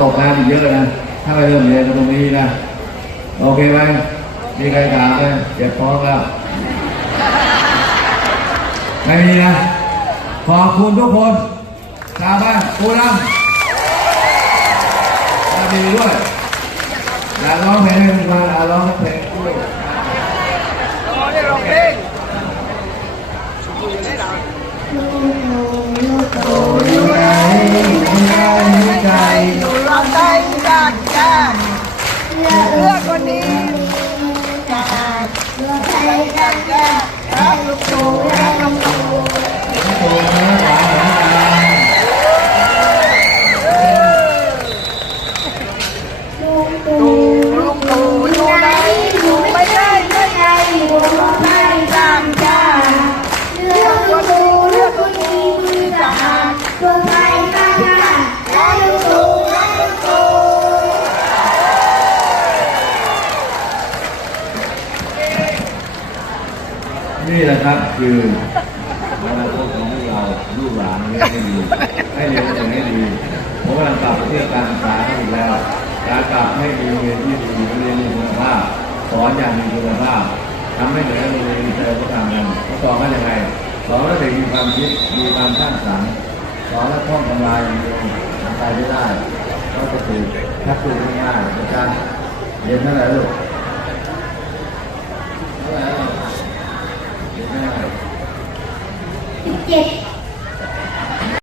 ตกงานอีกเยอะนะ ถ้าไปเริ่มเรียนตรงนี้นะ โอเคไหมมีใครถามไหมเจ็บท้องแล้วไม่มีนะ ขอบคุณทุกคนชาวบ้านกูรังมาดีด้วยอยากร้องเพลงให้ฟังอยากร้องเพลงด้วยโเลือกคนนี้กันเลือกใครกันแก่รักลูกปู่รัก นี่แหละครับคืออนาคตของพวกเราลูกหลานเลี้ยงให้ดีให้เรียนอย่างให้ดีผมกำลังปรับเรื่องการศึกษาให้อีกแล้วการปรับให้มีเรียนที่ดีเรียนมีคุณภาพสอนอย่างมีคุณภาพทำให้เหนือโรงเรียนอินเตอร์ก็ทำกันสอนกันยังไงสอนแล้วเด็กมีความคิดมีความสร้างสรรค์สอนแล้วท่องทำลายอย่างเดียวทำไปไม่ได้ก็จะถูกทักตูง่ายๆอาจารย์เรียนเท่าไหร่ลูก เ